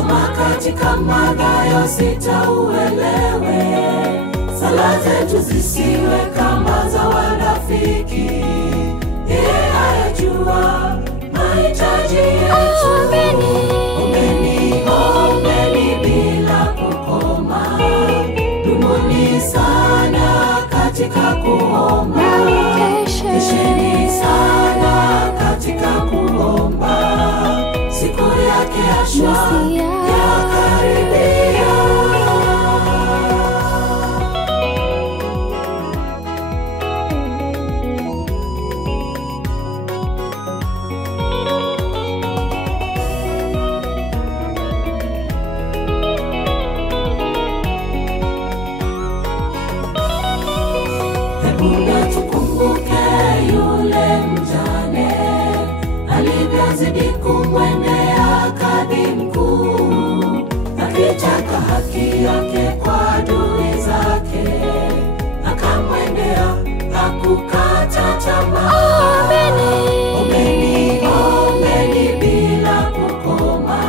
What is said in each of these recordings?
Soma katika Mathayo 6 uelewe, sala zetu zisiwe kama za wanafiki. Yeye ayajua mahitaji yetu. Ombeni bila kukoma, dumuni sana katika kuomba. Kesheni sana katika kuomba, siku yake asha yakaribia. Hebu tukumbuke yule mjane alivyozidi kumwendea kadhi mkuu, akitaka haki yake kwa adui zake. Akamwendea, hakukata tamaa. Ombeni bila kukoma,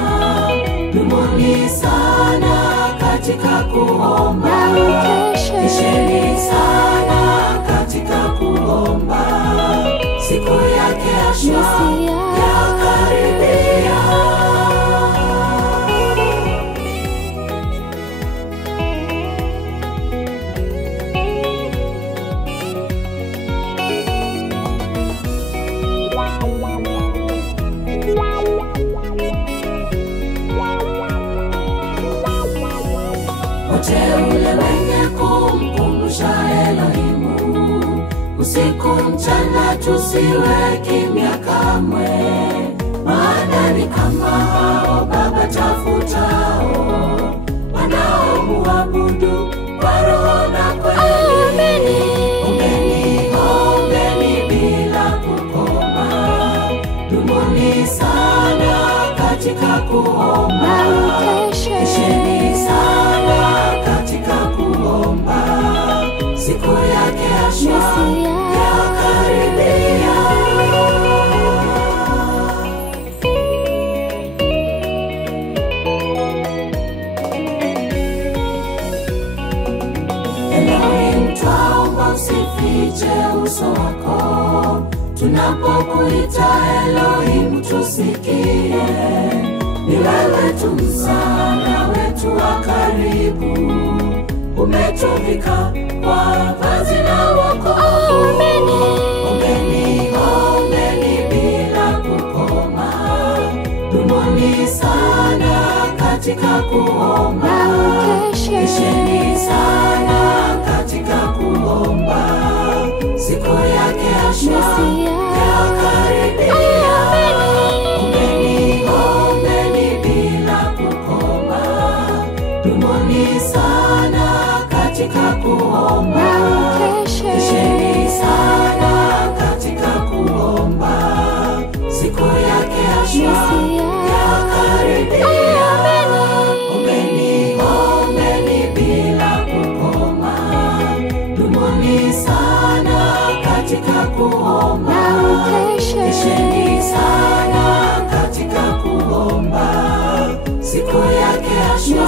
dumuni sana katika kuomba. Kesheni sana katika kuomba, siku yake asha yakaribia. Wateule wenye kumkumbusha Elohimu, usiku mchana tusiwe kimya kamwe. Maana ni kama hao Baba tafutao, wanaomuabudu kwa roho na kweli. Ombeni bila kukoma, dumuni sana katika kuomba. Kesheni sana katika kuomba, siku yake asha yakaribia. Elohim, twaomba usifiche uso wako, tunapokuita Elohim tusikie. Ni wewe tu msaada wetu wa karibu, umetuvika kwa vazi la wokovu. Ombeni bila kukoma, dumuni sana katika kuomba. Kesheni sana katika kuomba, siku yake asha yakaribia. Ombeni bila kukoma, dumuni sana katika kuomba. Kesheni sana katika kuomba, siku yake asha yakaribia. Ombeni bila kukoma, dumuni sana katika kuomba. Kesheni sana katika kuomba, siku yake asha